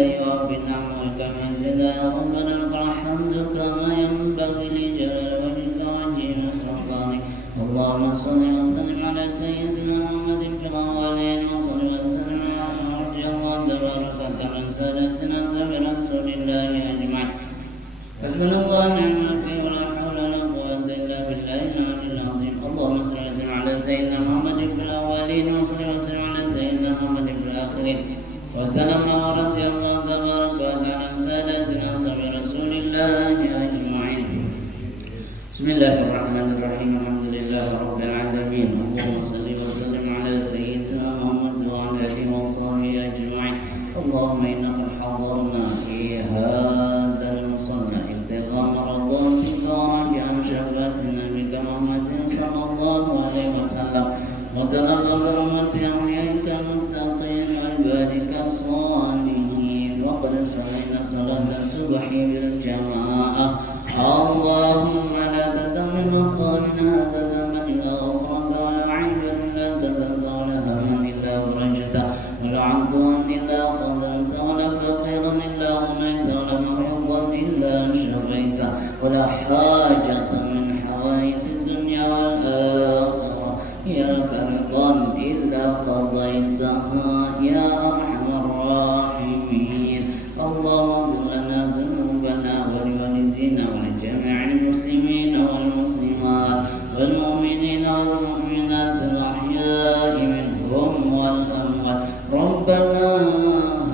يوافي نعمك مزيدا يا ربنا لك الحمد كما ينبغي لجلال وجهك وعظيم سلطانك. اللهم صل وسلم على سيدنا محمد في الأولين وصل وسلم رضي الله تبارك وتعالى عن سادتنا برسول الله أجمعين. حسبنا الله ونعم الوكيل ولا حول ولا قوة إلا بالله العلي العظيم. اللهم صل وسلم على سيدنا محمد في الأولين وصل وسلم على سيدنا محمد في الآخرين وسلم ورضي الله تبارك وتعالى عن سادتنا برسول الله أجمعين. بسم الله الرحمن الرحيم. الحمد لله رب العالمين. اللهم صل وسلم على سيدنا محمد وعلى آله وصحبه أجمعين. اللهم إنا قد حضرنا في هذا المصلى ابتغاء مرضاتك ورجاء شفاعة نبيك محمد صلى الله عليه وسلم وتلقى برحمة أوليائك المتقين وعبادك الصالحين. وقد صلينا صلاة الصبح بالجماعة. اللهم لا تدع من مقام هذا ذنبا إلا غفرته ولا عيبا إلا سترته ولا هما إلا فرجته ولا عدوا إلا خذلته ولا فقيرا إلا غنيته ولا مريضا إلا شفيته ولا حاجة من حوائج الدنيا والآخرة هي لك رضا إلا قضيتها يا أرحم الراحمين. اللهم اغفر لنا ذنوبنا ولوالدينا ولجميع المسلمين والمسلمات والمؤمنين والمؤمنات الأحياء منهم والأموات. ربنا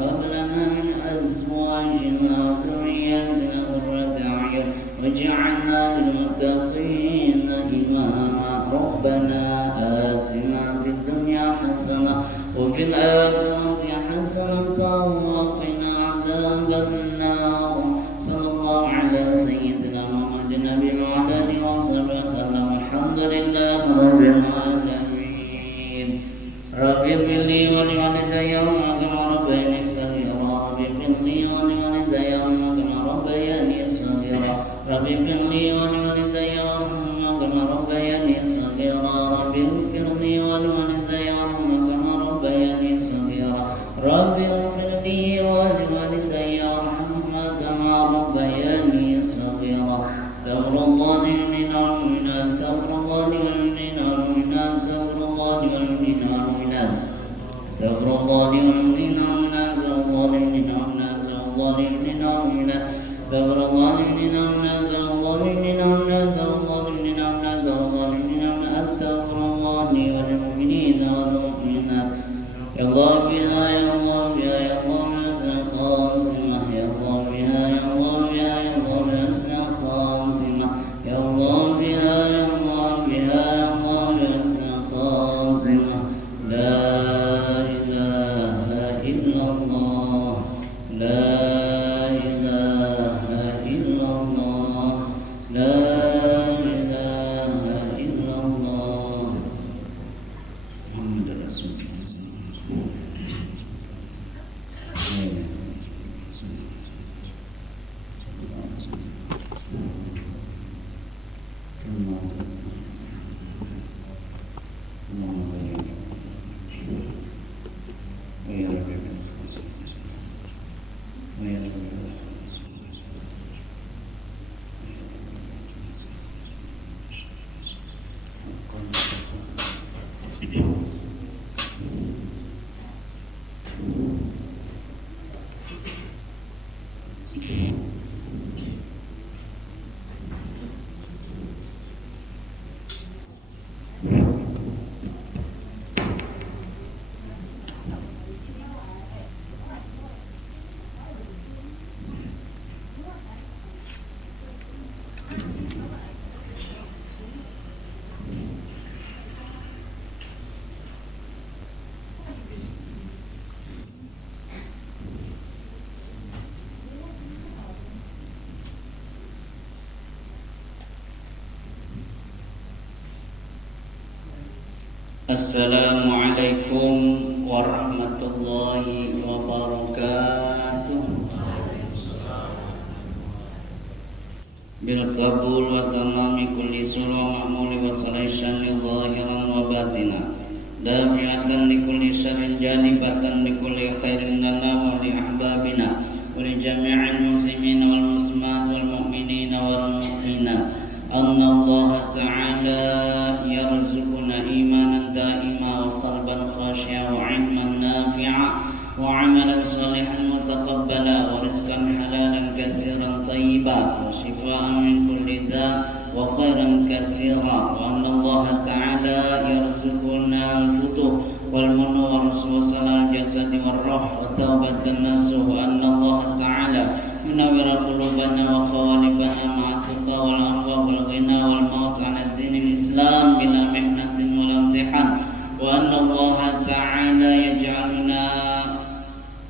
هب لنا من أزواجنا وذرياتنا قرة أعين واجعلنا للمتقين إماما. ربنا آتنا في الدنيا حسنة وفي الآخرة حسنة وقنا عذاب النار. صلى الله على سيدنا محمد النبي وعلى آله وصحبه وسلم. الحمد لله رب العالمين. رب اغفر لي ولوالدي وما كما ربياني صغيرا. رب اغفر لي ولوالدي وما كما ربياني صغيرا. رب اغفر لي ولوالدي وما كما ربياني صغيرا. رب اغفر لي ولوالدي وما كما ربياني صغيرا. رب اغفر لي ولوالدي وارحمهما كما ربياني صغيرا. استغفر الله لي والمؤمنات. استغفر الله للمؤمنين والمؤمنات. استغفر الله للمؤمنين والمؤمنات. استغفر الله للمؤمنين والمؤمنات. استغفر الله للمؤمنين والمؤمنات. استغفر الله للمؤمنين والمؤمنات. استغفر الله للمؤمنين والمؤمنات. استغفر الله للمؤمنين والمؤمنات. استغفر الله للمؤمنين والمؤمنات. استغفر الله للمؤمنين والمؤمنات. استغفر الله لي وللمؤمنين والمؤمنات. يا الله بها يا الله بها يا الله بحسن الخاتمة. يا الله بها يا الله بها يا الله بحسن الخاتمة. يا الله بها يا الله بها يا الله بحسن الخاتمة. لا إله إلا الله. لا إله إلا الله. لا إله إلا الله. محمد رسول الله. Assalamualaikum warahmatullahi wabarakatuh. Bil qabul wa tamami kulli surah ma'muli wa salih syani zahiran wa batina دافعة لكل شر جالبة لكل خير لنا ولأحبابنا ولجميع المسلمين والمسلمات والمؤمنين والمؤمنات أن الله تعالى يرزقنا إيمانا دائما وقلبا خاشعا وعلما نافعا وعملا صالحا متقبلا ورزقا حلالا كثيرا طيبا وشفاء من كل داء وخيرا كثيرا وأن الله تعالى يرزقنا الفتوح والمن والوصول الجسد والروح وتوبة النصوح وأن الله تعالى ينور قلوبنا وقوالبنا مع التقى والعفو والغنى والموت على دين الإسلام بلا محنة ولا امتحان وأن الله تعالى يجعلنا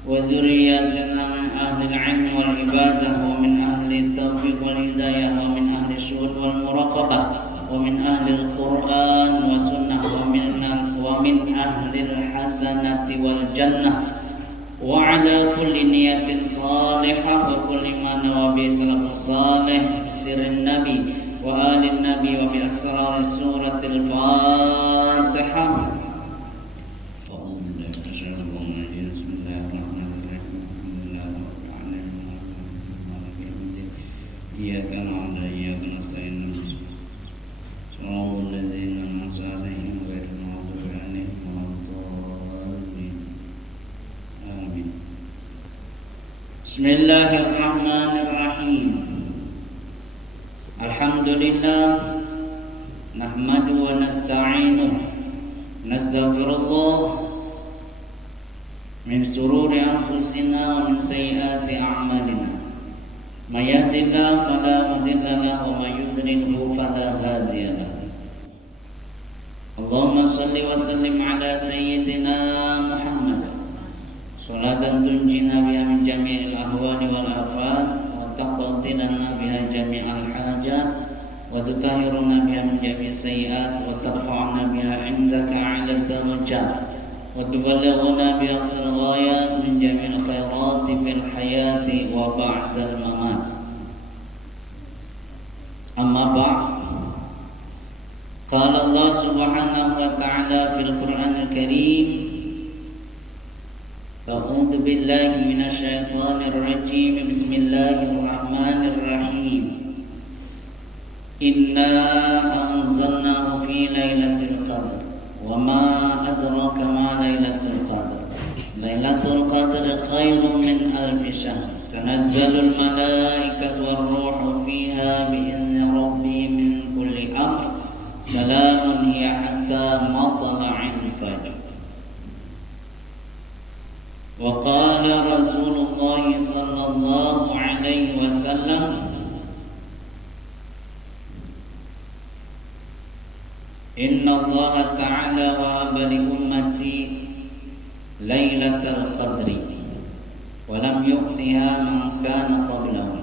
وذرياتنا من أهل العلم والعبادة ومن أهل التوفيق والهداية ومن أهل الشهود والمراقبة ومن أهل القرآن والسنة ومن أهل الحسنة والجنة وعلى كل نية صالحة وكل ما نوى به سلف صالح بسر النبي وآل النبي وبأسرار سورة الفاتحة. إياك نعبد وإياك نستعين صراط الذين أنعمت عليهم غير المغضوب عليهم ولا الضالين آمين. بسم الله الرحمن الرحيم. الحمد لله نحمده ونستعينه ونستغفر الله من شرور أنفسنا ومن سيئات أعمالنا من يهد الله فلا مضل له ومن يضلل فلا هادي له. اللهم صل وسلم على سيدنا محمد صلاة تنجينا بها من جميع الأهوال والآفات وتقضي لنا بها جميع الحاجات وتطهرنا بها من جميع السيئات وترفعنا بها عندك أعلى الدرجات وتبلغنا بأقصى الغايات من جميع الخيرات في الحياة وبعد الممات. أما بعد قال الله سبحانه وتعالى في القرآن الكريم أعوذ بالله من الشيطان الرجيم بسم الله الرحمن الرحيم إنا أنزلناه في ليلة القدر وما أدراك ما ليلة القدر ليلة القدر خير من ألف شهر تنزل الملائكة والروح فيها بإذن ربهم من كل أمر سلام هي حتى مطلع الفجر. وقال رسول الله صلى الله عليه وسلم إن الله تعالى وهب لأمتي ليلة القدر ولم يؤتها من كان قبلهم.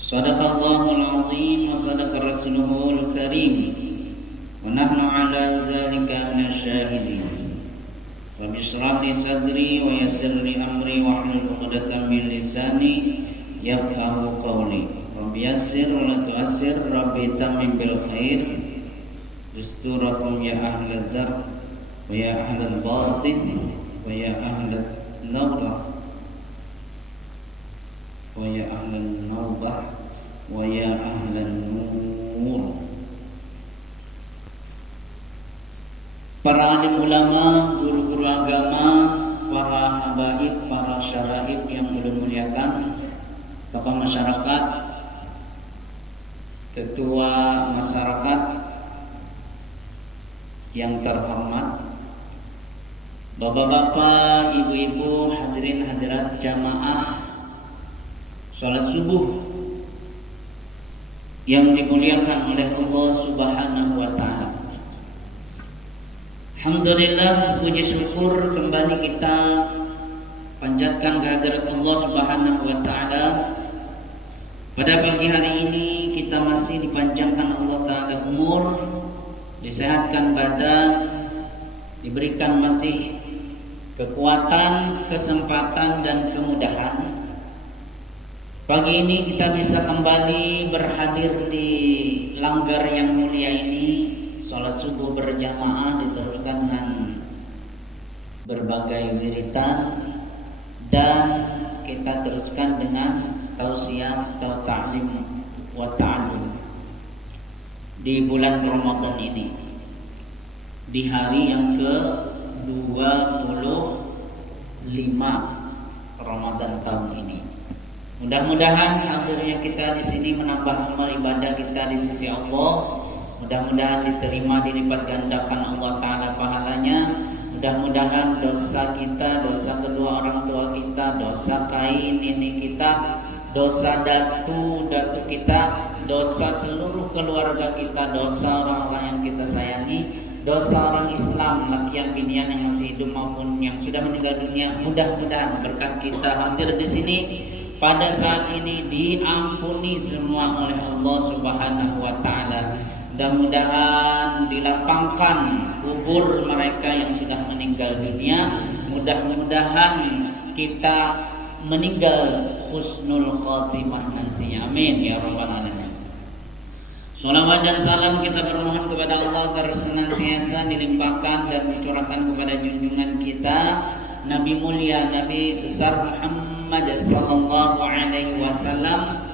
صدق الله العظيم وصدق رسوله الكريم ونحن على ذلك من الشاهدين. رب اشرح لي صدري ويسر لي أمري واحلل عقدة من لساني يفقهوا قولي. رب يسر ولا تؤسر ربي تمم بالخير دستوركم يا أهل الدرب ويا أهل الباطن ويا أهل النوبة ويا أهل النوبة ويا أهل النور. Para alim ulama, guru-guru agama, para habaib, para syaraib yang belum muliakan, tokoh masyarakat, ketua masyarakat yang terhormat, bapak-bapak, ibu-ibu, hadirin hadirat jamaah salat subuh yang dimuliakan oleh Allah Subhanahu wa taala. Alhamdulillah, puji syukur kembali kita panjatkan kehadirat Allah Subhanahu wa taala. Pada pagi hari ini kita masih dipanjangkan Allah taala umur, disehatkan badan, diberikan masih kekuatan, kesempatan dan kemudahan. Pagi ini kita bisa kembali berhadir di langgar yang mulia ini, sholat subuh berjamaah diteruskan dengan berbagai wiritan, dan kita teruskan dengan tausiah atau ta'lim wa ta'allum di bulan Ramadan ini, di hari yang ke-25 Ramadan tahun ini. Mudah-mudahan hadirnya kita di sini menambah amal ibadah kita di sisi Allah. Mudah-mudahan diterima, dilipat gandakan Allah Ta'ala pahalanya. Mudah-mudahan dosa kita, dosa kedua orang tua kita, dosa kain ini kita, dosa datu kita, dosa seluruh keluarga kita, dosa orang-orang yang kita sayangi, dosa orang Islam, laki yang binian yang masih hidup maupun yang sudah meninggal dunia. Mudah-mudahan berkat kita hadir di sini pada saat ini diampuni semua oleh Allah Subhanahu wa Ta'ala. Mudah-mudahan dilapangkan kubur mereka yang sudah meninggal dunia. Mudah-mudahan kita meninggal husnul khotimah nantinya. Amin ya rabbal alamin. Salawat dan salam kita bermohon kepada Allah agar senantiasa dilimpahkan dan dicurahkan kepada junjungan kita Nabi mulia, Nabi besar Muhammad sallallahu alaihi wasallam.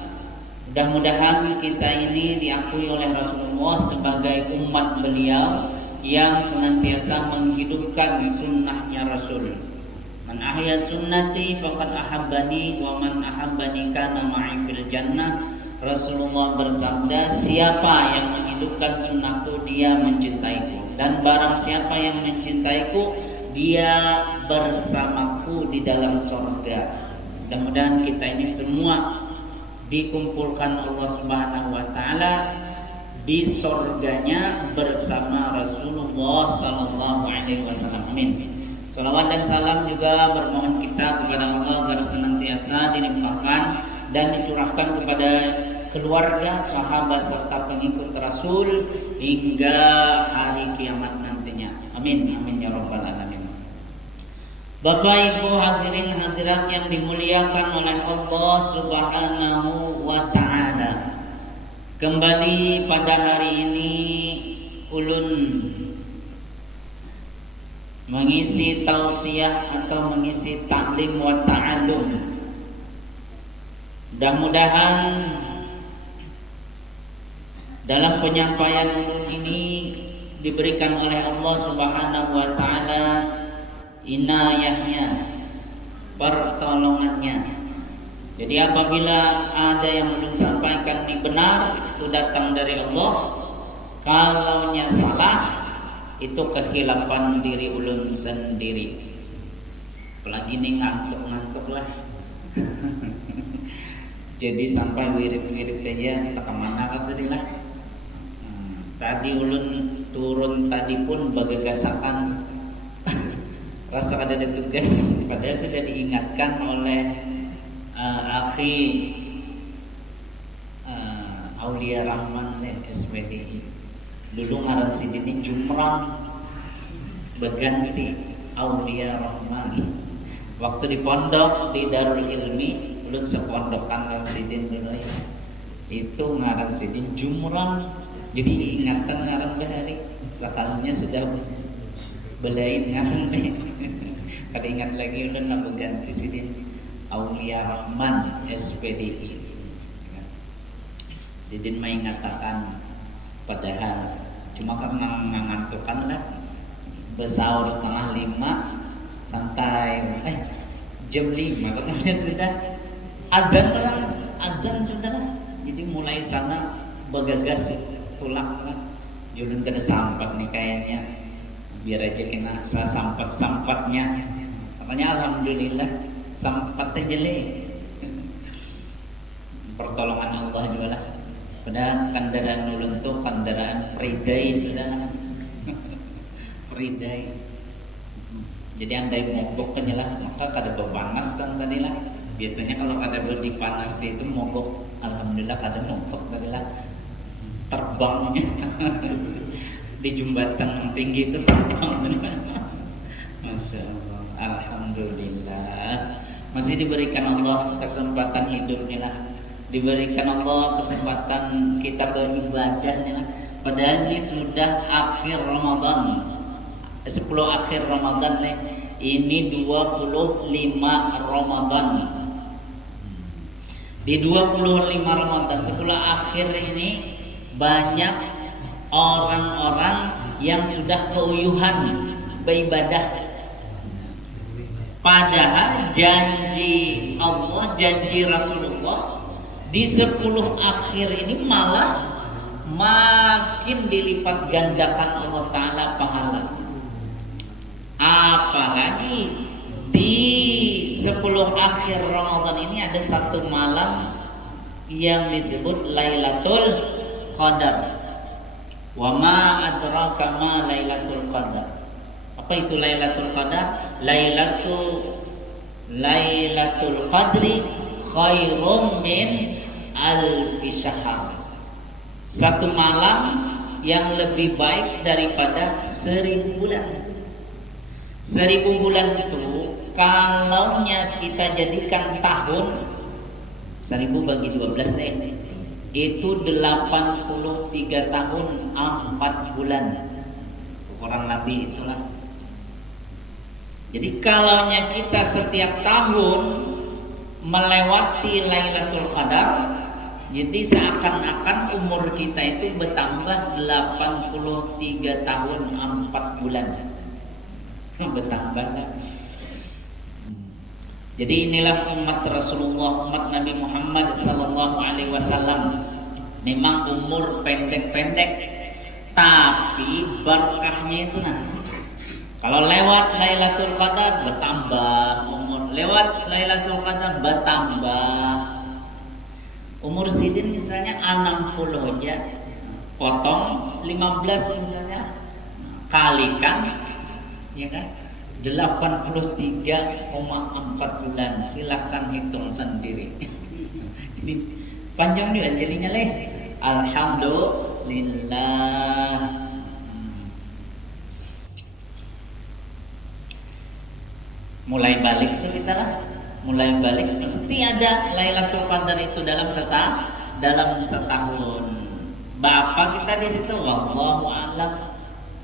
Mudah-mudahan kita ini diakui oleh Rasulullah sebagai umat beliau yang senantiasa menghidupkan sunnahnya Rasul. Man ahya sunnati faqad ahabbani wa man ahabbani kana ma'i fil jannah. Rasulullah bersabda, siapa yang menghidupkan sunnahku dia mencintaiku, dan barang siapa yang mencintaiku dia bersamaku di dalam surga. Mudah-mudahan kita ini semua dikumpulkan Allah Subhanahu wa Ta'ala di surganya bersama Rasulullah sallallahu alaihi wasallam. Amin. Salawat dan salam juga bermohon kita kepada Allah agar senantiasa dilimpahkan dan dicurahkan kepada keluarga, sahabat serta pengikut Rasul hingga hari kiamat nantinya. Amin. Amin ya rabbal alamin. Bapak Ibu hadirin hadirat yang dimuliakan oleh Allah Subhanahu wa Ta'ala, kembali pada hari ini ulun mengisi tausiah atau mengisi ta'lim wa ta'allum. Mudah-mudahan dalam penyampaian ulun ini diberikan oleh Allah Subhanahu wa Ta'ala inayahnya, pertolongannya. Jadi apabila ada yang ulun sampaikan ini benar, itu datang dari Allah. Kalaunya salah, itu kehilapan diri ulun sendiri. Apalagi ini ngantuk-ngantuk lah. Jadi sampai wirid-wirid aja tak kemana tadi lah. Tadi ulun turun tadi pun bagagasakan rasa ada tugas, padahal sudah diingatkan oleh akhi Aulia Rahman SPDI. Dulu ngaran sidin Jumrah berganti Aulia Rahman. Waktu di pondok di Darul Ilmi, ulun sepondokan ngaran sidin dulu ya. Itu ngaran sidin Jumrah. Jadi ingatkan ngaran bahari. Sekalinya sudah belain ngaran kada ingat lagi ulun nak ganti sidin Aulia Rahman SPDI. Sidin mengatakan padahal cuma karena mengantukkan lah, bersahur 4:30 santai jam 5 sebenarnya sudah azan lah, azan sudah lah. Jadi mulai sana begagas pulang lah. Ulun kada sampat nih kayaknya, biar aja kena sampat-sampatnya. Makanya alhamdulillah sampat terjele. Pertolongan Allah juga lah. Padahal kendaraan ulun tuh kendaraan peridai sudah. Peridai. Jadi andai mogok lah, maka kada berpanas tadi lah. Biasanya kalau kada berdipanas itu mogok, alhamdulillah kada mogok tadi lah. Terbangnya di jembatan yang tinggi itu terbang. Masya Allah. Alhamdulillah masih diberikan Allah kesempatan hidup nih lah, diberikan Allah kesempatan kita beribadah nih lah. Padahal ini sudah akhir Ramadan, 10 akhir Ramadan nih. Ini 25 Ramadan. Di 25 Ramadan 10 akhir ini banyak orang-orang yang sudah keuyuhan beribadah. Padahal janji Allah, janji Rasulullah di 10 akhir ini malah makin dilipat gandakan Allah Ta'ala pahala. Apalagi di 10 akhir Ramadan ini ada satu malam yang disebut Lailatul Qadar. Wa ma adraka ma Lailatul Qadar. Apa itu Lailatul Qadar? Lailatul Qadri khairum min alfi syahr. Satu malam yang lebih baik daripada 1000 bulan. 1000 bulan itu kalau kita jadikan tahun, 1000 bagi 12 deh, itu 83 tahun 4 bulan kurang lebih itulah. Jadi kalau kita setiap tahun melewati Lailatul Qadar, jadi seakan-akan umur kita itu bertambah 83 tahun 4 bulan. Bertambah lah. Jadi inilah umat Rasulullah, umat Nabi Muhammad sallallahu alaihi wasallam. Memang umur pendek-pendek, tapi berkahnya itu nah. Kalau lewat Lailatul Qadar bertambah umur, lewat Lailatul Qadar bertambah umur. Sidin misalnya 60 aja, potong 15 misalnya, kalikan ya kan 83,4 bulan. Silahkan hitung sendiri. Jadi panjang juga jadinya leh. Alhamdulillah. Mulai balik tuh kita lah, mulai balik mesti ada Lailatul Qadar itu dalam setahun. Bapak kita di situ, wallahu a'lam.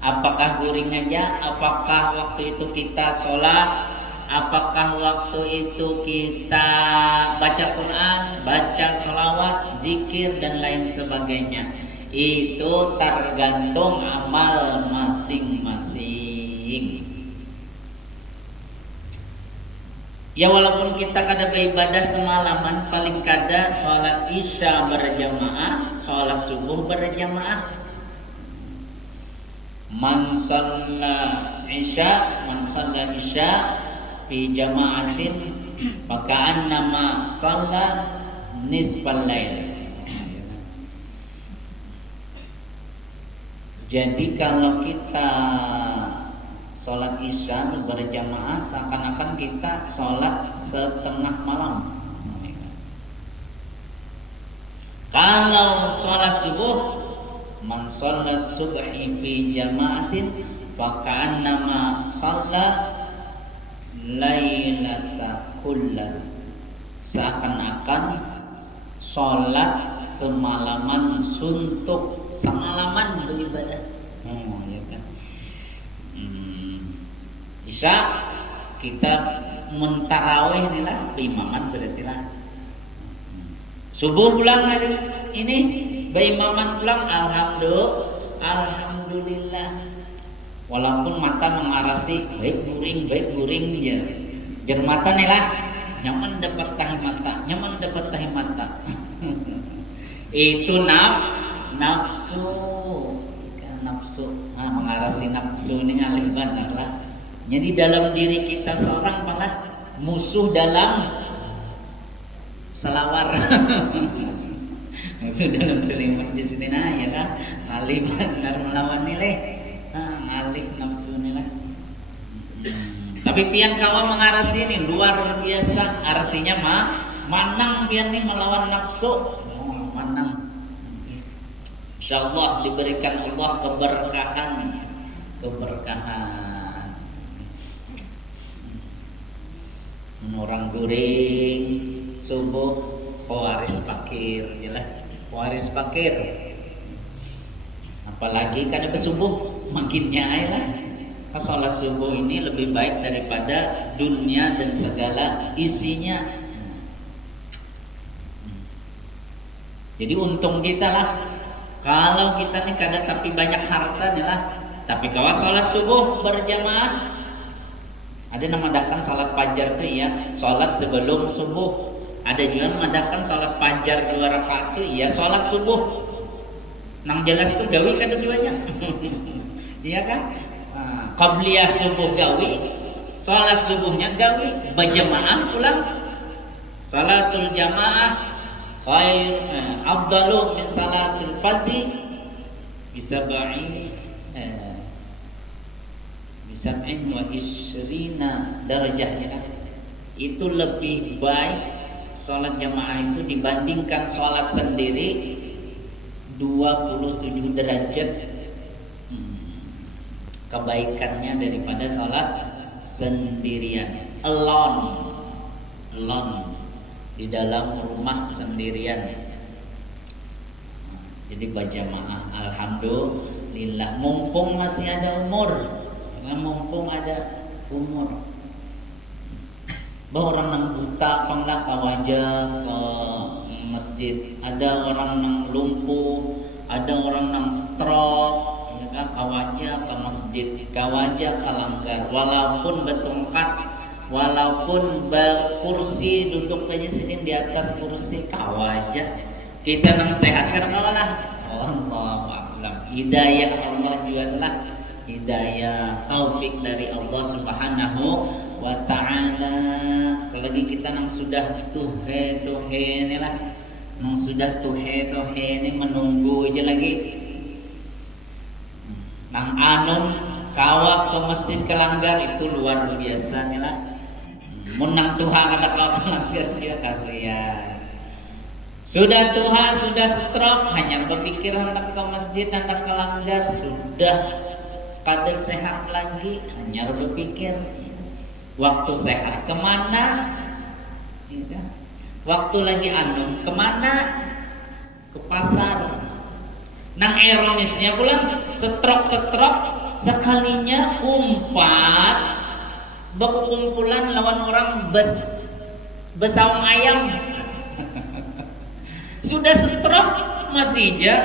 Apakah guring aja? Apakah waktu itu kita sholat? Apakah waktu itu kita baca Quran, baca sholawat, zikir dan lain sebagainya? Itu tergantung amal masing-masing. Ya walaupun kita kada beribadah semalaman, paling kada sholat isya berjamaah, sholat subuh berjamaah. Man shalla isya fi jama'atin maka annama shalla nisfal lail. Jadi kalau kita sholat isya berjamaah seakan-akan kita sholat setengah malam. Kalau sholat subuh, man sholat subhi fi jama'atin faka'annama shalla lailata kullah. Seakan-akan sholat semalaman suntuk, semalaman beribadah. Ya kan? Isya kita mentarawih inilah berimaman berarti lah. Subuh pulang hari ini berimaman pulang, alhamdulillah. Walaupun mata mengarasi baik guring ya. Jangan mata nih lah, nyaman dapat tahi mata. Itu nafsu. Mengarasi nafsu ini alih benar lah. Jadi dalam diri kita seorang malah musuh dalam selawar. Musuh dalam selimut di sini nah ya kan. Alih benar melawan nilai. Alih nafsu nilai. Tapi pian kawan mengarasi ini luar biasa. Artinya manang pian nih melawan nafsu. Manang. Insyaallah diberikan Allah keberkahan. Orang guring subuh pewaris pakir jelas pewaris pakir Apalagi kada bersubuh makinnya lah. Salat subuh ini lebih baik daripada dunia dan segala isinya. Jadi untung kita lah. Kalau kita nih kada tapi banyak harta nih lah. Tapi kalau salat subuh berjamaah, ada nama mengadakan salat fajar tuh ya, salat sebelum subuh. Ada juga mengadakan salat fajar 2 rakaat tuh ya, salat subuh. Nang jelas tuh gawi kan dua-duanya. Iya kan? Qabliyah subuh gawi, salat subuhnya gawi, berjamaah pulang. Salatul jamaah khair afdalu min salatil fardhi bisa wa isrina darajahnya. Itu lebih baik salat jamaah itu dibandingkan salat sendiri 27 derajat kebaikannya daripada salat sendirian, alone di dalam rumah sendirian. Jadi berjamaah, alhamdulillah, mumpung masih ada umur, bahwa orang nang buta panglah kawaja ke masjid, ada orang nang lumpuh, ada orang nang stroke, kawaja ke masjid, kawaja ke langgar, walaupun bertongkat, walaupun berkursi, duduk aja sini di atas kursi, kawaja kita nang sehat karena Allah. Allahu hidayah Allah juga telah hidayah taufik dari Allah Subhanahu wa ta'ala. Apalagi kita nang sudah tuhe ini lah, nang sudah tuhe ini menunggu aja lagi. Nang anum kawak ke masjid ke langgar itu luar biasa nih lah. Menang Tuhan kata kawak ke langgar dia kasihan. Sudah Tuhan sudah stroke, hanya berpikiran hendak ke masjid hendak ke langgar, sudah pada sehat lagi hanya berpikir waktu sehat kemana, waktu lagi anum kemana, ke pasar. Nang ironisnya pulang stroke sekalinya umpat berkumpulan lawan orang besawang ayam. Sudah stroke masih aja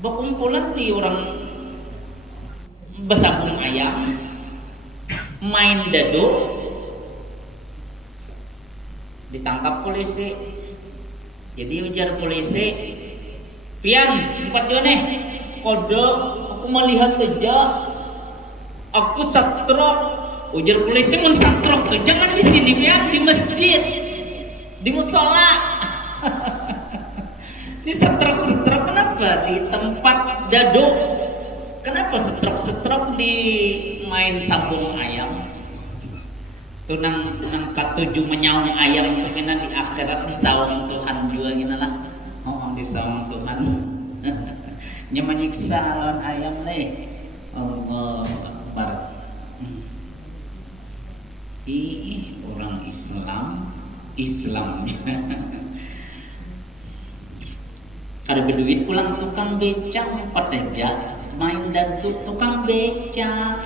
berkumpulan di orang besawang ayam, main dadu, ditangkap polisi. Jadi ujar polisi, "Pian, empat jone, kode aku melihat aja, aku stroke." Ujar polisi, "Mun stroke jangan di sini, Pian, di masjid, di musola." Di stroke kenapa di tempat dado? Kenapa stroke di main sambung ayam? Tuh nang katuju menyaung ayam tuh kena di akhirat disawang Tuhan juga gini lah. Disawang Tuhan. Nya menyiksa lawan ayam nih. Allah Akbar. Ih, orang Islam. Ada berduit pulang tukang becak peteja main dadu tukang becak.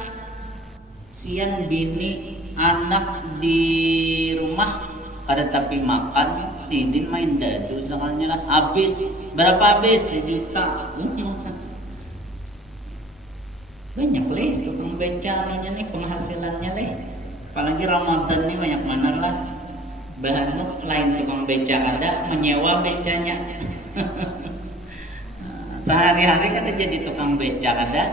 Siang bini anak di rumah ada tapi makan, sidin main dadu sekalinya lah. Habis berapa? Habis 1 juta. Banyak leh tukang becaknya nih penghasilannya leh. Apalagi Ramadan nih banyak mana lah. Bahan lain tukang becak ada menyewa becanya. Sehari-hari kan jadi tukang becak ada.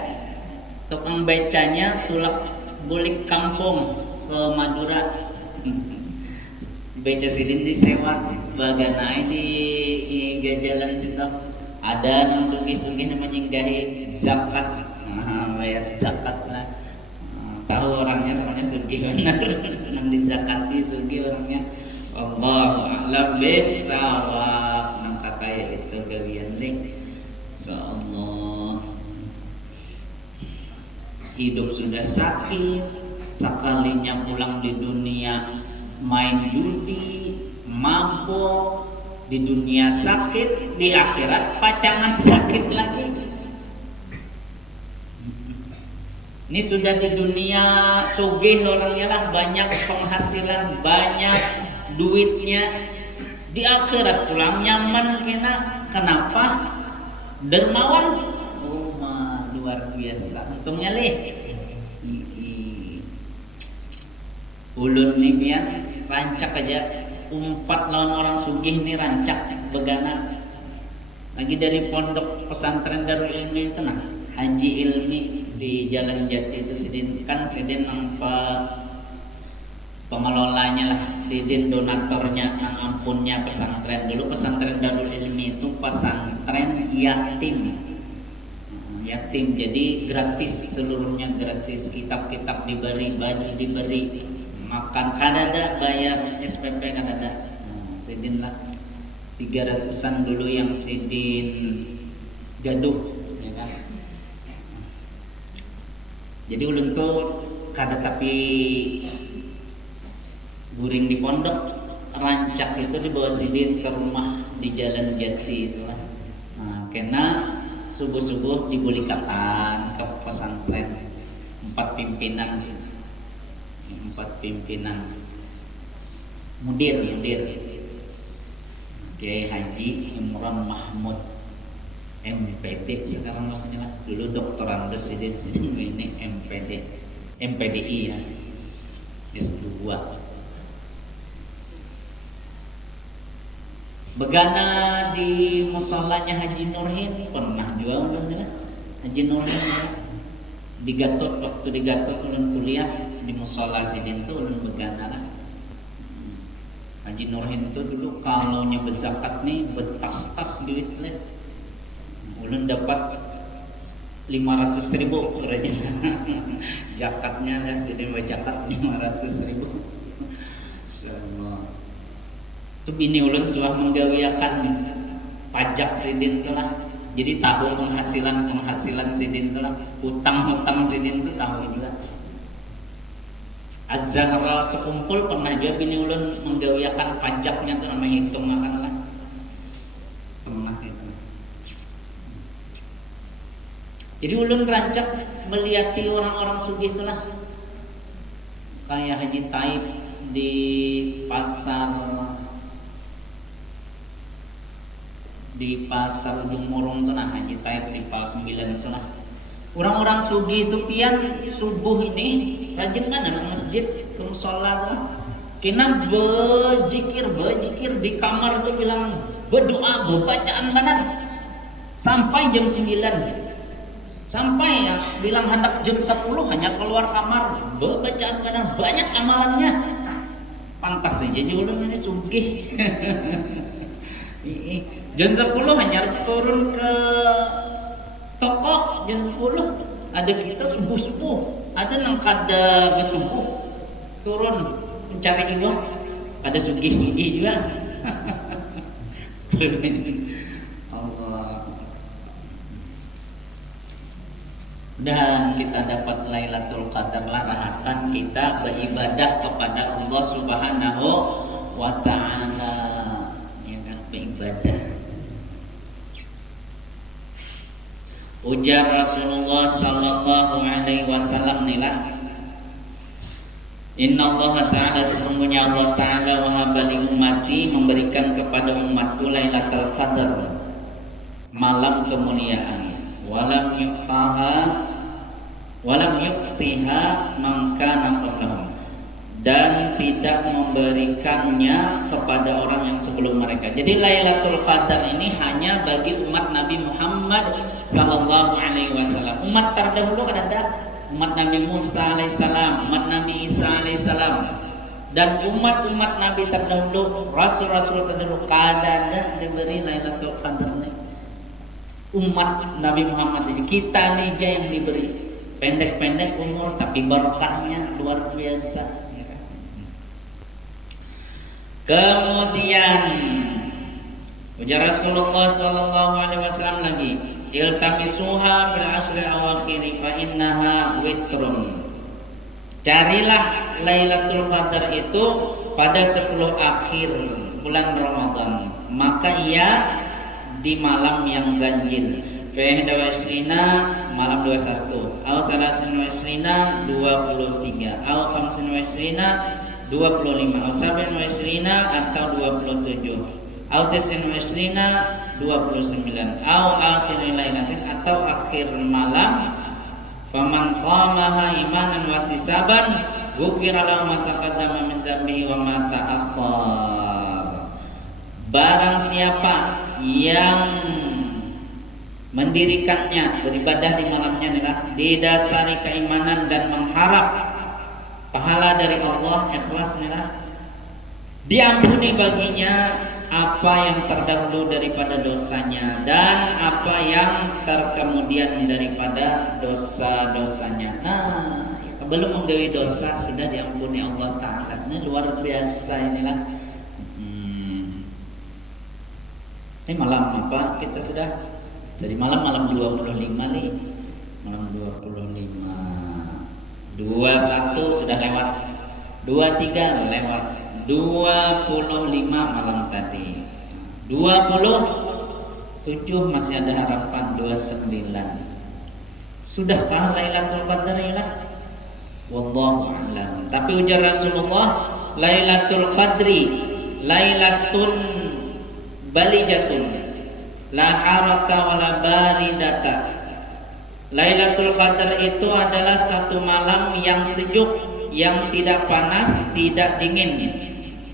Tukang becanya tulak bulik kampung ke Madura. Beca sidin disewa baganai di jalan situ. Ada yang sugi-sugi namanya nyinggahi zakat. Bayar zakat lah. Tahu orangnya soalnya sugi benar. Nang dizakati sugi orangnya. Allahu a'lam bissawab. Nang katanya itu gawian ning. Insyaallah. Hidup sudah sakit, sekalinya pulang di dunia main judi, mabuk, di dunia sakit, di akhirat pacangan sakit lagi. Ini sudah di dunia sugih orangnya lah, banyak penghasilan, banyak duitnya. Di akhirat pulang nyaman kena. Kenapa? Dermawan. Oh, luar biasa. Untungnya leh. Ulun nih pian rancak aja umpat lawan orang sugih nih, rancak begana. Lagi dari pondok pesantren Darul Ilmi itu nah, Haji Ilmi di Jalan Jati itu sidin kan sidin nampak pengelolanya lah, sidin donatornya, ampunnya pesantren. Dulu pesantren Darul Ilmi itu pesantren yatim, jadi gratis, seluruhnya gratis. Kitab-kitab diberi, baju diberi, makan kadada, bayar SPP kadada. Sidin lah 300-an dulu yang sidin gaduh, ya kan. Jadi ulun tuh kada tapi guring di pondok, rancak itu dibawa sidin ke rumah di Jalan Jati itu lah. Nah, kena subuh-subuh dibulikatan ke pesantren 4 pimpinan sih. 4 pimpinan mudir Kiai Haji Imran Mahmud MPD sekarang maksudnya lah. Dulu doktorandos sidin ini MPDI ya, S2. Begana di musolanya Haji Nurhin, pernah juga ulun Haji Nurhin ya. Di Gatot, waktu di Gatot ulun kuliah di musola sidin tuh ulun begana lah. Haji Nurhin itu dulu kalau nyebut zakat nih bertas-tas duit lah. Ulun dapat 500.000 raja. Zakatnya lah sidin zakat 500.000. Insyaallah. Itu bini ulun suah menggawiakan pajak sidin tuh lah. Jadi tahu penghasilan sidin tuh lah, hutang sidin tuh tahu juga. Az-Zahra sekumpul pernah juga bini ulun menggawiakan pajaknya tuh, namanya hitung makan lah. Pernah itu. Jadi ulun rancak melihati orang-orang sugih itu lah. Kayak Haji Taib di pasar Ujung Murung tuh nah, Haji Taib di Pal 9 itu lah. Orang-orang sugih itu pian subuh ini rajin kan ke masjid, ke musola tuh. Kena berzikir di kamar tuh bilang berdoa, bacaan benar sampai jam 9. Sampai ya bilang hendak jam 10 hanya keluar kamar, bacaan benar, banyak amalannya. Pantas aja jadi ulun ini sugih. Jam 10 hanya turun ke toko jam 10. Ada kita subuh-subuh, ada nang kada besubuh turun mencari uang, ada sugih-sugih juga. Allah. Dan kita dapat Lailatul Qadar lah, rahatan kita beribadah kepada Allah Subhanahu wa Ta'ala, ya kan, beribadah. Ujar Rasulullah sallallahu alaihi wasallam nilah, Inna Allah Ta'ala, sesungguhnya Allah Ta'ala wahaba li ummati, memberikan kepada umatku Lailatul Qadar, malam kemuliaan. Walam yuqtiha man kana qablahum, dan tidak memberikannya kepada orang yang sebelum mereka. Jadi Lailatul Qadar ini hanya bagi umat Nabi Muhammad sallallahu alaihi wasallam. Umat terdahulu kan ada umat Nabi Musa alaihissalam, umat Nabi Isa alaihissalam, dan umat-umat Nabi terdahulu, rasul-rasul terdahulu kada ada diberi Lailatul Qadar nih. Umat Nabi Muhammad ini, kita nih aja yang diberi, pendek-pendek umur tapi berkahnya luar biasa. Kemudian ujar Rasulullah sallallahu alaihi wasallam lagi, iltamisuha fil ashril awakhir fa innaha witrun. Carilah Lailatul Qadar itu pada 10 akhir bulan Ramadan, maka ia di malam yang ganjil. Fa 21 malam 21 au salasin wa isrina 23, au khamsin wa isrina 25, au sab'in wa isrina atau 27, au tis'in wa isrina 29, au akhir lailatin atau akhir malam. Faman qamaha imanan wa ihtisaban ghufira lahu ma taqaddama min dhanbihi wa ma ta'akhkhar. Barang siapa yang mendirikannya, beribadah di malamnya adalah didasari keimanan dan mengharap pahala dari Allah, ikhlas adalah diampuni baginya apa yang terdahulu daripada dosanya dan apa yang terkemudian daripada dosa-dosanya. Nah, belum menggawi dosa sudah diampuni Allah Ta'ala. Ini luar biasa inilah. Ini malam apa? Kita sudah jadi malam 25 nih. Malam 25. 21 sudah lewat. 23 lewat. 25 malam tadi. 27 masih ada harapan. 29. Sudahkah Lailatul Qadar ya? Wallahu a'lam. Tapi ujar Rasulullah, Lailatul Qadri Lailatun balijatun la harata wala baridata. Lailatul Qadar itu adalah satu malam yang sejuk, yang tidak panas, tidak dingin.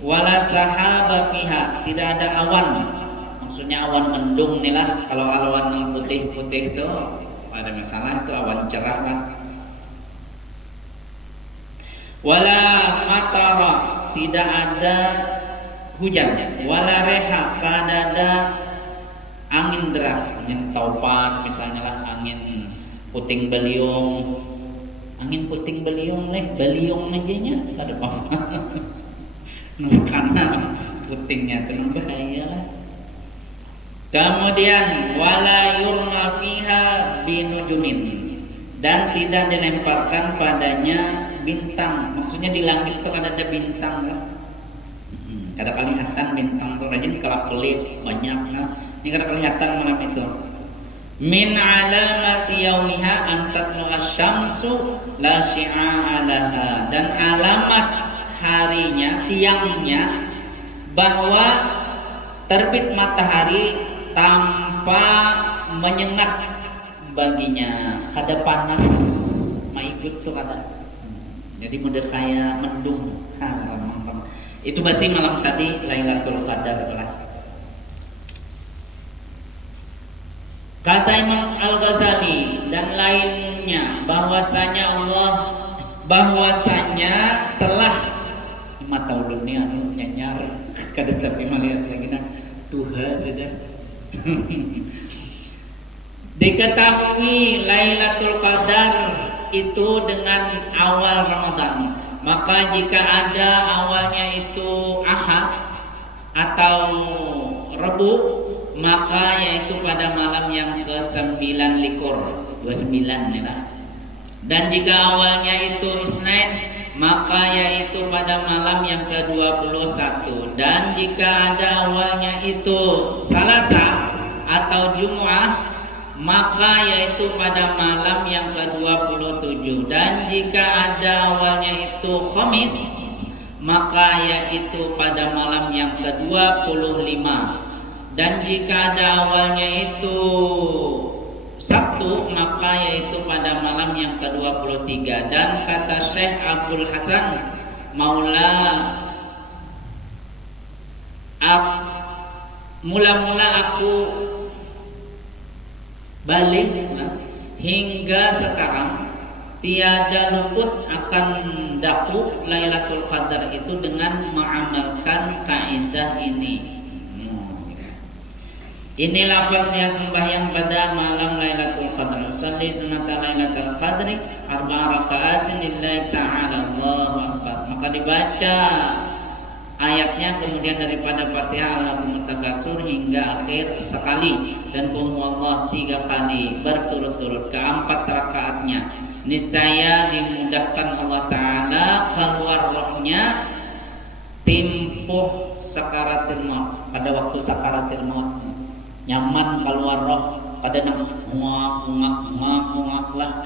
Wala sahaba fiha, tidak ada awan. Maksudnya awan mendung nih lah. Kalau awan yang putih-putih itu ada masalah, itu awan cerah kan. Wala matara, tidak ada hujan. Wala reha, tidak ada angin deras, angin taupan misalnya lah, angin puting beliung. Angin puting beliung leh, beliung ajanya ada apa? Karena putingnya itu bahaya lah. Kemudian wala yurma fiha binujumin, dan tidak dilemparkan padanya bintang. Maksudnya di langit itu ada bintang kan? Kada kelihatan bintang tuh rajin kelap kelip banyak kan? Ini kada kelihatan malam itu. Min alamati yaumiha antatlu asyamsu la syi'a laha, dan alamat harinya, siangnya, bahwa terbit matahari tanpa menyengat baginya, kada panas maikut tuh kada. Jadi model kayak mendung. Itu berarti malam tadi Lailatul Qadar lah. Kata Imam Al-Ghazali dan lainnya bahwasanya telah mata ulunnya nyanyar kada tapi melihat lagi nah Tuhan sudah diketahui Lailatul Qadar itu dengan awal Ramadan. Maka jika ada awalnya itu Ahad atau Rabu, maka yaitu pada malam yang ke-9 likur 29 ya. Dan jika awalnya itu Isnin, maka yaitu pada malam yang ke-21. Dan jika ada awalnya itu Salasa atau Jumu'ah, maka yaitu pada malam yang ke-27. Dan jika ada awalnya itu Khamis, maka yaitu pada malam yang ke-25. Dan jika ada awalnya itu Sabtu, maka yaitu pada malam yang ke-23. Dan kata Syekh Abdul Hasan Maula, mula-mula aku balik hingga sekarang tiada luput akan daku Lailatul Qadar itu dengan mengamalkan kaidah ini. Ini lafaz niat sembahyang pada malam Lailatul Qadar. Usalli sunata Lailatul Qadri 4 rakaatin lillahi ta'ala, Allahu Akbar. Maka dibaca ayatnya kemudian daripada Fatihah Al-Hamdul Takasur hingga akhir sekali, dan Qul huwallahu 3 kali berturut-turut ke-4 rakaatnya. Niscaya dimudahkan Allah Ta'ala keluar rohnya timpuh sakaratil maut. Pada waktu sakaratil maut nyaman keluar roh, kadang ngak lah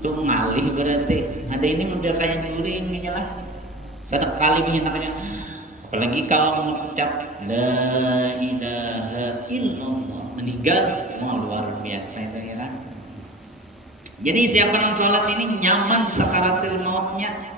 Tuh ngalih berarti. Ada ini model kayak guring ini lah. Sekali menghinakannya. Apalagi kalau mengucap la ilaha illallah meninggal, luar biasa itu ya. Jadi siapa yang sholat ini nyaman sakaratul mautnya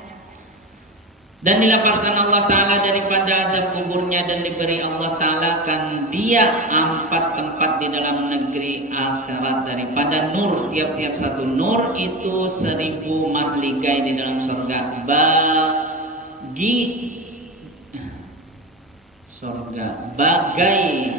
dan dilepaskan Allah Ta'ala daripada adab kuburnya dan diberi Allah Ta'ala kan dia 4 tempat di dalam negeri akhirat daripada nur. Tiap-tiap satu nur itu 1000 mahligai di dalam surga. Bagi surga bagai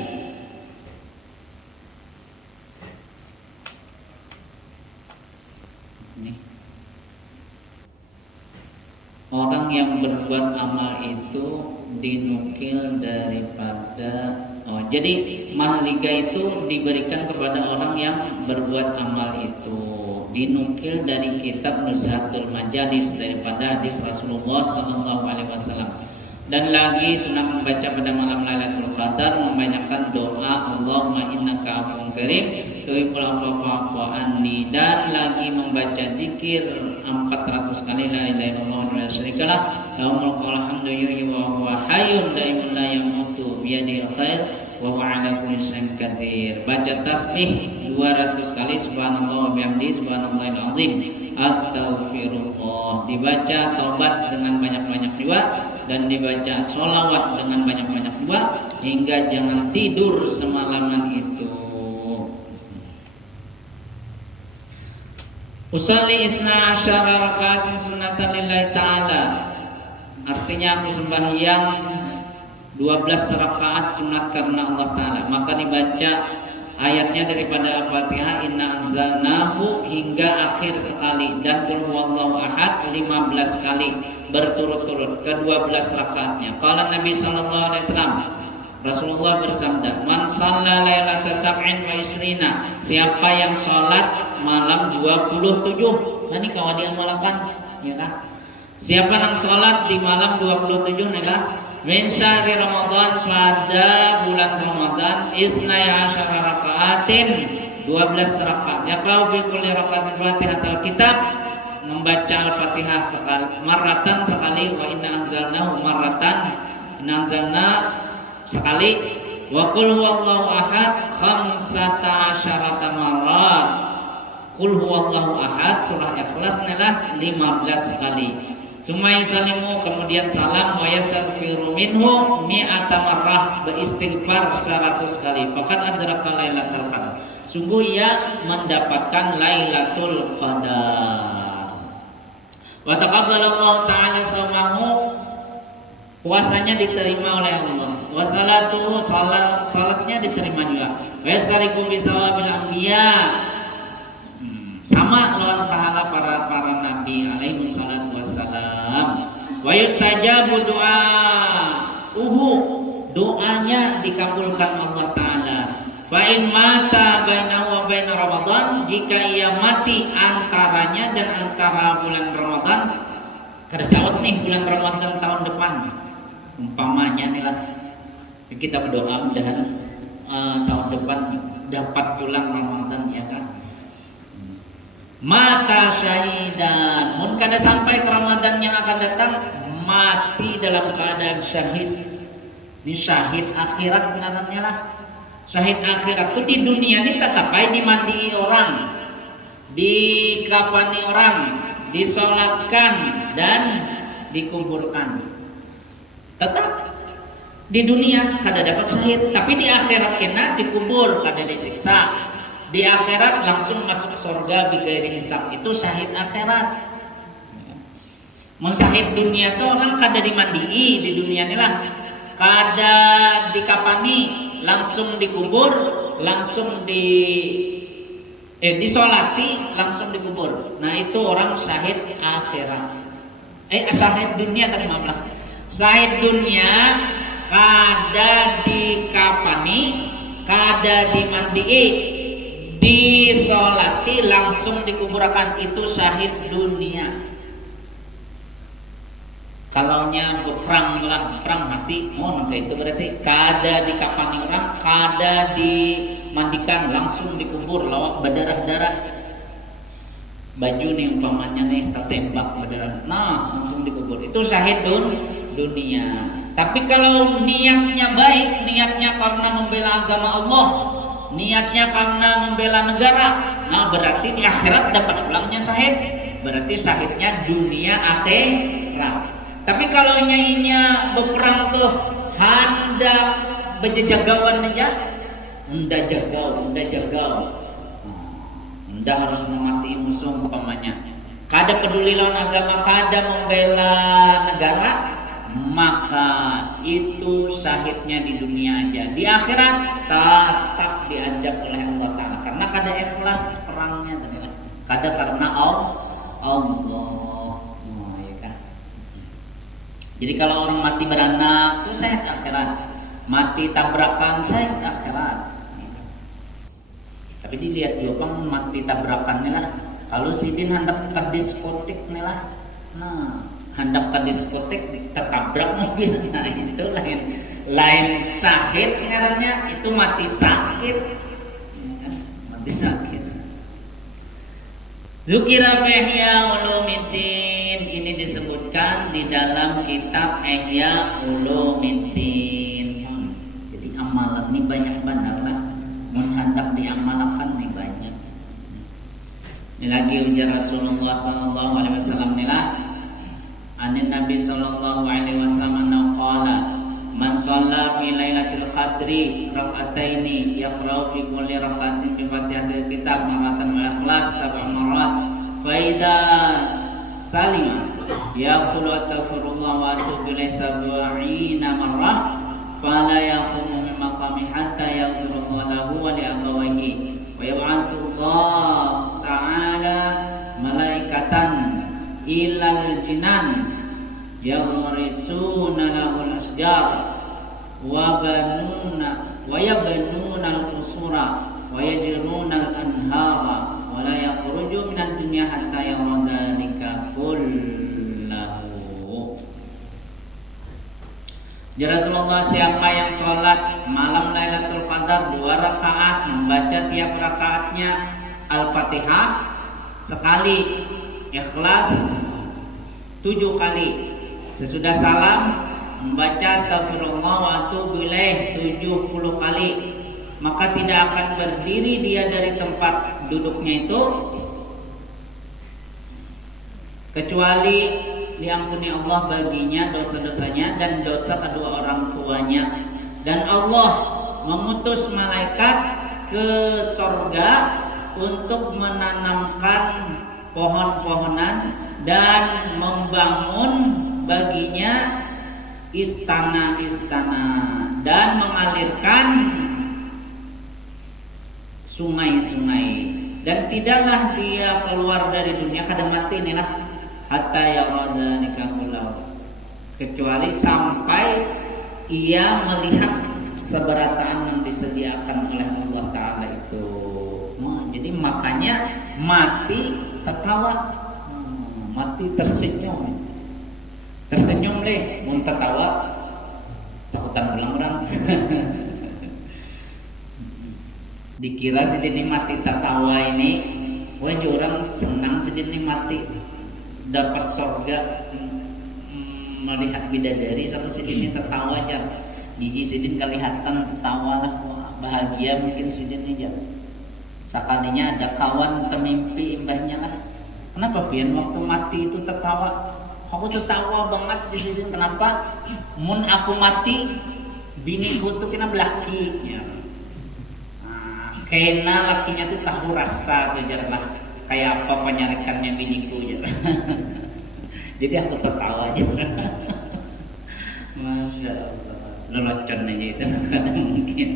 orang yang berbuat amal itu dinukil daripada jadi mahliga itu diberikan kepada orang yang berbuat amal itu, dinukil dari kitab Nuzhatul Majalis daripada hadis Rasulullah SAW. Dan lagi sunah membaca pada malam Lailatul Qadar, membanyakan doa Allahumma innaka afuwwun karim tuhibbul afwa fa'fu anni, dan lagi membaca zikir 400 kali la ilaha illallah wa la syarikalah lahul mulku wal hamdu yuhyi wa huwa hayyun daimun la yamutu biyadihil khair wa huwa ala kulli syai'in qadir. Baca tasbih 200 kali subhanallah wa bihamdihi subhanallahil azim, astagfirullah. Dibaca taubat dengan banyak-banyak doa dan dibaca sholawat dengan banyak-banyak doa hingga jangan tidur semalaman itu. Usalli isna asyara rakaatin sunnatan lillahi ta'ala, artinya aku sembahyang 12 rakaat sunat karena Allah Ta'ala. Maka dibaca ayatnya daripada Al-Fatihah inna anzalnahu hingga akhir sekali, dan qul huwallahu ahad 15 kali berturut-turut ke-12 rakaatnya. Qala Nabi sallallahu alaihi wasallam, Rasulullah bersabda, man shalla lailata sab'in wa isrina, siapa yang sholat malam 27, nah ini kawan dia malakan ya kan, siapa yang sholat di malam 27 adalah min syahri Ramadan, pada bulan Ramadan, isnai asyara rakaatin 12 rakaat, yaqra'u fi kulli rakaatin Fatihatul Kitab, membaca Al-Fatihah sekali, marratan sekali, wa inna anzalnahu marratan, inna anzalna sekali, wa qul huwallahu ahad 15 marrat, qul huwallahu ahad surah Ikhlas adalah 15 kali. Summa yusallimu, kemudian salam, wa yastaghfiru minhu mi'ata marrah, beristighfar 100 kali. Faqad adraka lailatul qadar, sungguh ia mendapatkan Lailatul Qadar. Wa taqabbalallahu ta'ala shaumahu, puasanya diterima oleh Allah. Wa salatuhu, salatnya diterima juga. Wa yastariqu bi thawabil anbiya, sama lawan pahala para nabi alaihi salatu wassalam. Wa yustajabu du'auhu, doanya dikabulkan Allah Ta'ala. Fa in mata bainahu wa bain Ramadan, jika ia mati antaranya dan antara bulan Ramadan, kada sawat nih bulan Ramadan tahun depan umpamanya nih lah, kita berdoa mudahan tahun depan dapat bulan Ramadan ya kan. Mata syahidan, mun kada sampai ke Ramadan yang akan datang, mati dalam keadaan syahid. Ini syahid akhirat ngarannya lah. Syahid akhirat tuh di dunia ini tetap aja dimandi orang, dikafani orang, disolatkan dan dikuburkan. Tetap di dunia kada dapat syahid, tapi di akhirat kena dikubur, kada disiksa. Di akhirat langsung masuk surga bighairi hisab, itu syahid akhirat. Mensyahid dunia tuh orang kada dimandii di dunia ini lah, kada dikapani, langsung dikubur, langsung disolati, langsung dikubur. Nah itu orang syahid akhirat. Syahid dunia tadi maaf. Syahid dunia kada dikapani, kada dimandii, disolati, langsung dikuburkan, itu syahid dunia. Kalaunya berperang lah, perang mati, itu berarti kada dikapani orang, kada dimandikan, langsung dikubur, lawak berdarah-darah. baju nih umpamanya nih tertembak beneran, nah langsung dikubur, itu syahid dunia. Tapi kalau niatnya baik, niatnya karena membela agama Allah, niatnya karena membela negara, nah berarti di akhirat dapat pulangnya syahid, berarti syahidnya dunia akhirat. Tapi kalau nyainya berperang tuh hendak berjagawan aja, hendak jagau, hendak harus memati musuh umpamanya, kada peduli lawan agama, kada membela negara, maka itu syahidnya di dunia aja. Di akhirat tetap diajak oleh Allah Ta'ala karena kada ikhlas perangnya, kada karena Allah. Ya kan? Jadi kalau orang mati beranak itu syahid akhirat, mati tabrakan syahid akhirat. Tapi dilihat juga bang mati tabrakan nih lah. Kalau sidin hendak ke diskotik nih lah, nah hendak ke diskotik tertabrak mobil, nah itu lain syahid ngarannya, itu mati sakit, mati sakit. Zukira Ihya Ulumuddin, ini disebutkan di dalam kitab Ihya Ulumuddin. Jadi amalan ini banyak benar lah, hendak diamalkan nih banyak. Ini lagi ujar Rasulullah sallallahu alaihi wasallam nih lah. Anin Nabi sallallahu alaihi wasallam qala man shalla fi lailatul qadri rak'ataini yaqra'u fi kulli rak'atin bi fatihatil kitab maratan wal ikhlas sab'a marat fa idza salima yaqulu astaghfirullah wa atubu ilaihi sab'ina marrah fala yaqumu min maqami hatta yaghfirullah lahu wa li abawayhi wa yab'atsullahu ta'ala malaikatan ilal jinan yaghrisuna lahul asjar wa yabnuna al-qusura wa yajruna al-anhara wa la yakhruju minad dunya hatta yara dzalika kullahu. Ya Rasulullah, siapa yang sholat malam Lailatul Qadar 2 rakaat membaca tiap rakaatnya Al-Fatihah sekali, Ikhlas 7 kali, sesudah salam membaca astagfirullah wa atubu ilaih 70 kali, maka tidak akan berdiri dia dari tempat duduknya itu kecuali diampuni Allah baginya dosa-dosanya dan dosa kedua orang tuanya, dan Allah mengutus malaikat ke sorga untuk menanamkan pohon-pohonan dan membangun baginya istana-istana dan mengalirkan sungai-sungai, dan tidaklah dia keluar dari dunia kada mati inilah hatta yarada nikahulau, kecuali sampai ia melihat seberataan yang disediakan oleh Allah Ta'ala itu. Jadi makanya mati tertawa, mati tersenyum deh, mau tertawa takutan ulang orang. Dikira sedini mati tertawa ini, wah orang senang sedini mati dapat surga, melihat bidadari, sama sedini tertawa aja, gigi sedini kelihatan tertawa lah, bahagia mungkin sedini aja. Sekalinya ada kawan termimpi imbahnya lah, kenapa pian waktu mati itu tertawa? Aku tertawa banget di sini, kenapa? Mun aku mati, biniku tuh kena belaki, ya. Kena lakinya tuh tahu rasa tuh lah, kayak apa penyarikannya biniku ya. Jadi aku tertawa aja. Masya Allah, lelocon aja itu kadang mungkin.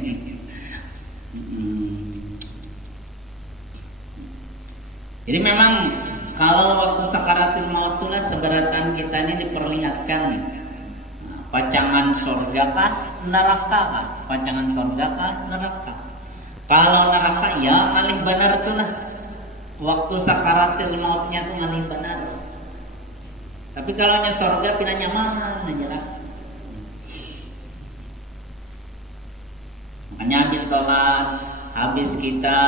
Jadi memang kalau waktu sakaratul maut itulah seberatan kita ini diperlihatkan, pacangan surga kah neraka kah, pacangan surga kah neraka. Kalau neraka ya ngalih benar tuh lah, waktu sakaratul mautnya tuh ngalih benar. Tapi kalau nya surga tidak nyaman aja lah. Makanya habis sholat, habis kita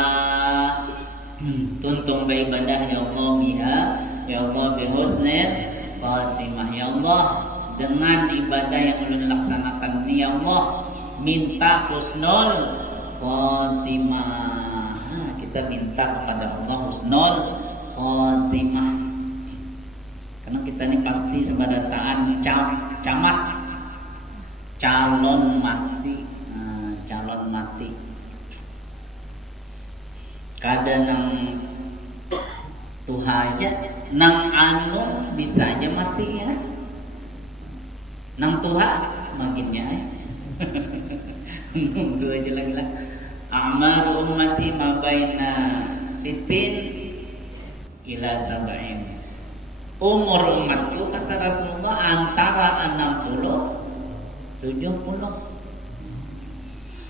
tuntung beribadah ya Allah biha, ya Allah bihusnil khatimah. Ya Allah, dengan ibadah yang ulun laksanakan ini ya Allah, minta husnul khatimah. Kita minta kepada Allah husnul khatimah, karena kita ini pasti sebadataan camat calon mati. Calon mati kada nang tuhaja nang anu bisa aja mati ya, nang tuha makinnya dua aja lagi lah. A'malu ummati ma baina sitin ila sab'in. Umur umatku kata Rasulullah antara 60 70.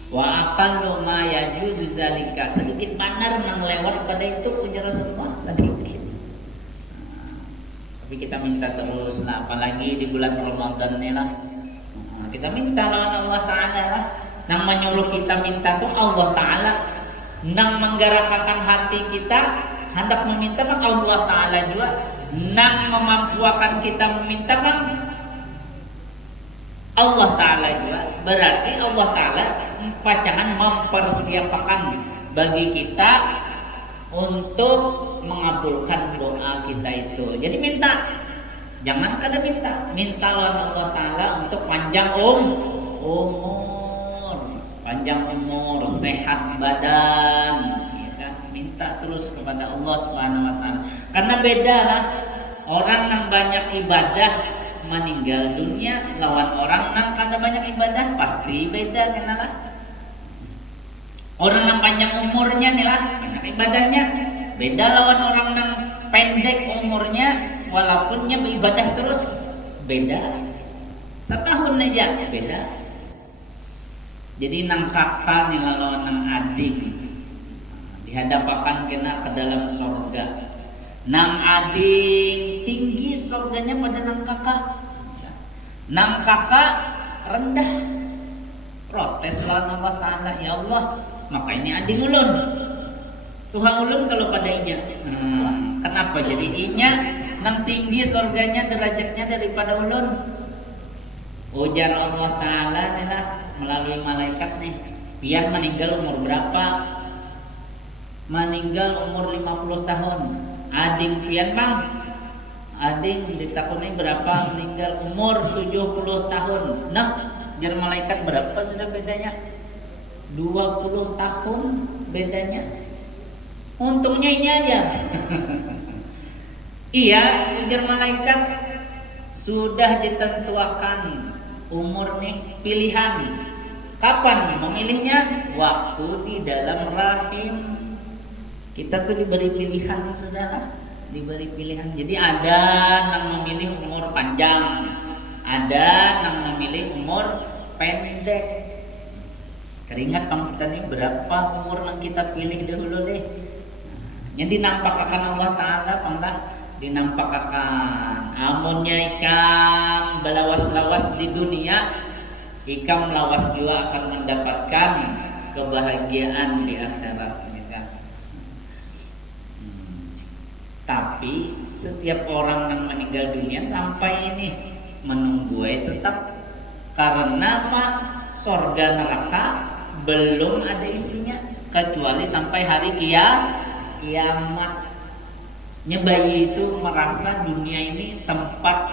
Wa aqallu ma yajuzu zalika, sedikit benar yang lewat pada itu punya Rasulullah sedikit. Tapi kita minta terus lah, apalagi di bulan Ramadan ini lah. Kita minta lawan Allah Ta'ala lah. Nang menyuruh kita minta tuh Allah Ta'ala. Nang menggerakkan hati kita hendak meminta bang Allah Ta'ala juga. Nang memampuakan kita meminta bang Allah Ta'ala juga. Berarti Allah Ta'ala pacangan mempersiapkan bagi kita untuk mengabulkan doa kita itu. Jadi minta, jangan kada minta lawan Allah Ta'ala untuk panjang umur, panjang umur, sehat badan, ya kan? Minta terus kepada Allah Subhanahu Wa Ta'ala. Karena beda lah orang yang banyak ibadah meninggal dunia lawan orang yang kada banyak ibadah, pasti beda kan lah. Orang yang panjang umurnya nih lah banyak ibadahnya, beda lawan orang yang pendek umurnya walaupunnya beribadah terus, beda. Setahun aja beda. Jadi nang kakak nih lawan nang adik dihadapkan kena ke dalam surga. Nang adik tinggi surganya pada nang kakak. Nang kakak rendah, protes lawan Allah Ta'ala, ya Allah maka ini adik ulun, Tuhan ulun kalau pada inya. Kenapa jadi inya nang tinggi surganya derajatnya daripada ulun? Ujar Allah Ta'ala nih lah melalui malaikat nih, pian meninggal umur berapa? Meninggal umur 50 tahun. Adik pian bang, adik ditakuni berapa meninggal umur 70 tahun. Nah, jar malaikat berapa sudah bedanya? 20 tahun bedanya. Untungnya ini aja. Iya, jar malaikat sudah ditentukan umur nih, pilihan. Kapan memilihnya? Waktu di dalam rahim. Kita tuh diberi pilihan, saudara. Diberi pilihan. Jadi ada yang memilih umur panjang, ada yang memilih umur pendek. Keringat bang kita nih berapa umur yang kita pilih dahulu deh. Yang dinampakkan Allah Ta'ala banglah, dinampakkan amunnya ikam belawas-lawas di dunia, ikam lawas juga akan mendapatkan kebahagiaan di akhirat. Tapi setiap orang yang meninggal dunia sampai ini menunggu tetap, karena mah surga neraka belum ada isinya kecuali sampai hari kiamat. Bayi itu merasa dunia ini tempat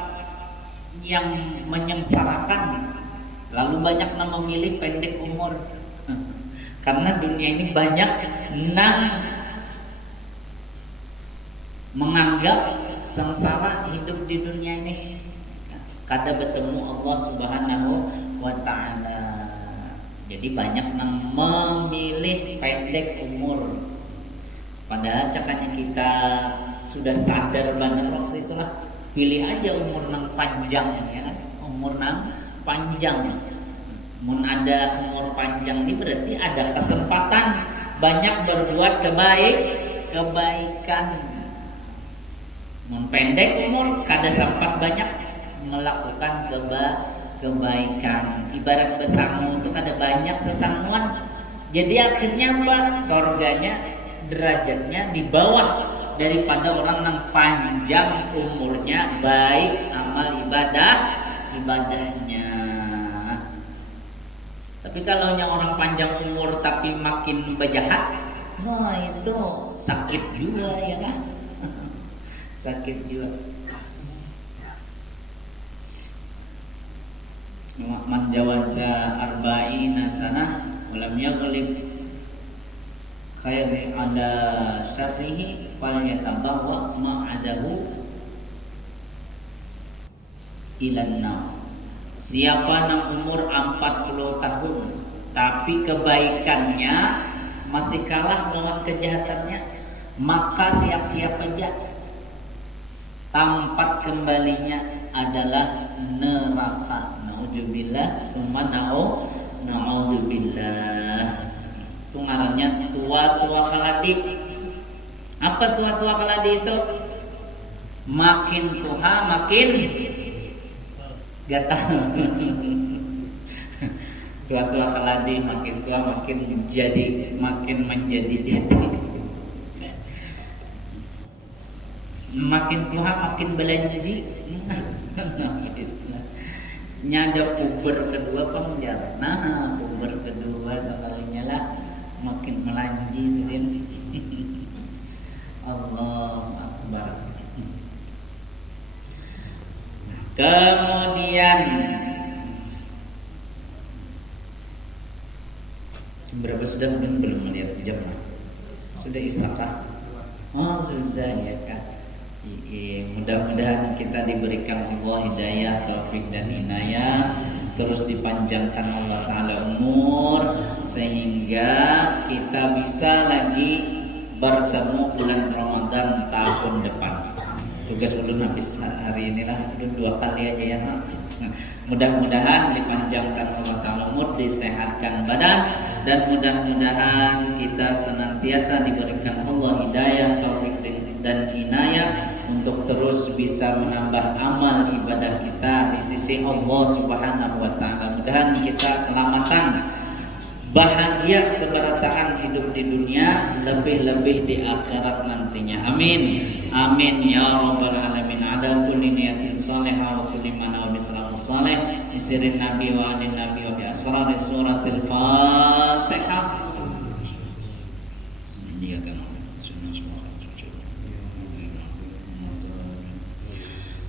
yang menyengsarakan, lalu banyak yang memilih pendek umur karena dunia ini banyak nang menganggap sengsara hidup di dunia ini, kada bertemu Allah Subhanahu wa Ta'ala. Jadi banyak yang memilih pendek umur, padahal cakanya kita sudah sadar banget waktu itulah, pilih aja umur nang panjang ya kan, umur nang panjang. Mun ada umur panjang ini berarti ada kesempatan banyak berbuat kebaikan. Mun pendek umur kada sempat banyak melakukan kebaikan. Ibarat besangu itu kada banyak sesanguan. Jadi akhirnya apa? Sorganya derajatnya di bawah daripada orang yang panjang umurnya, baik amal ibadahnya. Tapi kalau yang orang panjang umur tapi makin berjahat, wah itu sakit juga ya kan? Sakit juga. Man jawaza arba'ina sanah walam yaghlib khairi ala syarrihi falyatabawwa ma'adahu ilan nar. Siapa yang umur 40 tahun tapi kebaikannya masih kalah dengan kejahatannya, maka siap-siap aja tempat kembalinya adalah neraka. Naudzubillah summa naudzubillah. Itu ngarannya tua-tua keladi. Apa tua-tua keladi itu? Makin tua makin gatal. Tua-tua keladi makin tua makin menjadi jadi. Makin tua makin belanji. Nyada puber kedua penjara. Nah, puber kedua sekalinya lah makin melanji sedin. Allahu Akbar. Kemudian berapa sudah belum melihat jam? Sudah istirahat? Oh sudah ya kan. Mudah-mudahan kita diberikan Allah hidayah, taufik dan inayah, terus dipanjangkan Allah Ta'ala umur sehingga kita bisa lagi bertemu bulan Ramadan tahun depan. Tugas ulun habis hari inilah, udah 2 kali aja ya. Mudah-mudahan dipanjangkan Allah Ta'ala umur, disehatkan badan, dan mudah-mudahan kita senantiasa diberikan Allah hidayah, taufik dan inayah untuk terus bisa menambah amal ibadah kita di sisi Allah Subhanahu wa Ta'ala. Mudah-mudahan kita selamatan, bahagia seberataan hidup di dunia, lebih-lebih di akhirat nantinya. Amin. Amin ya rabbal alamin. Ada kulli niyatin salihah wa kulli mana wa bisalafus salih isirin nabi wa alin nabi wa bi asrar suratil Fatihah.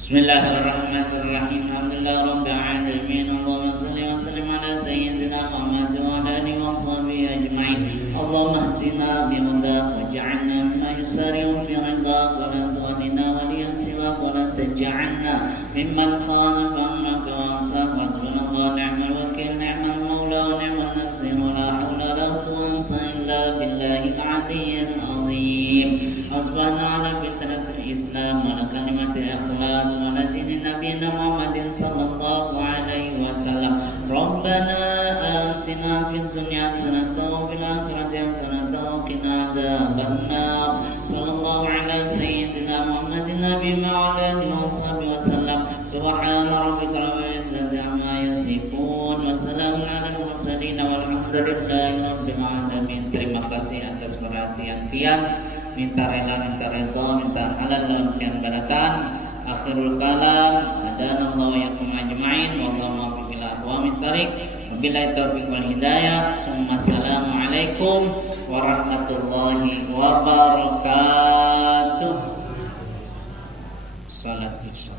Bismillahirrahmanirrahim. Alhamdulillah rabbil alamin. Allahumma shalli wa sallim ala sayyidina Muhammad wa ala alihi wa sahbihi ajma'in. Allahumma ihdina bi hudak waj'alna mimman yusari'u fi ridak wa la tu'adina waliyan siwak wa la taj'alna mimman khalafa amraka wa asaf. Hasbunallahu ni'mal wakil, ni'mal maula wa ni'man nasir, wa la hawla wa la quwwata illa billahil aliyyil azim. Asbahna ala fitratil Islam wa ala kalimatil ikhlas wa ala dini nabiyina Muhammadin sallallahu alaihi wasallam. Rabbana atina fid dunya hasanatan wa fil akhirati hasanatan wa qina adzabannar. Sallallahu ala sayyidina Muhammadin nabiyyi wa ala alihi washabihi wasallam. Subhana rabbika rabbil izzati amma yasifun wa salamun ala mursalin walhamdulillahi rabbil alamin. Terima kasih atas perhatian pian. Minta rela, minta redha, minta halal dalam pian baratan. Akhirul kalam, hadana Allah wa yakum ajma'in. Wallahu muwaffiq ila aqwamit thariq. Wabillahi taufiq wal hidayah. Assalamualaikum warahmatullahi wabarakatuh. Salat isya.